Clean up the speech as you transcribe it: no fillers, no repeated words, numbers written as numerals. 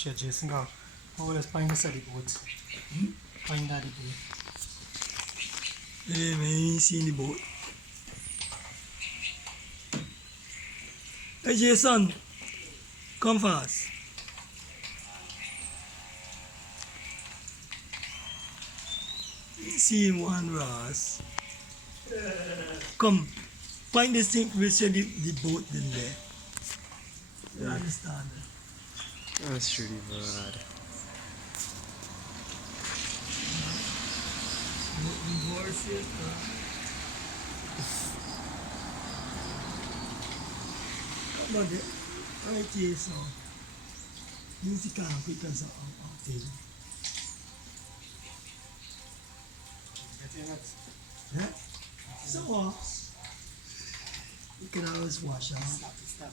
share Jason go. Oh, let's find the study boat. Find that boat. Hey man, you ain't seen the boat. Hey Jason, come fast. You see one Ross. Come, find this thing, we'll show the boat in there. You understand? That's really bad. Divorce it, Come on, right here, so. Music can't quick as a thing. Get in it. Yeah? So, you can always wash out. Stop.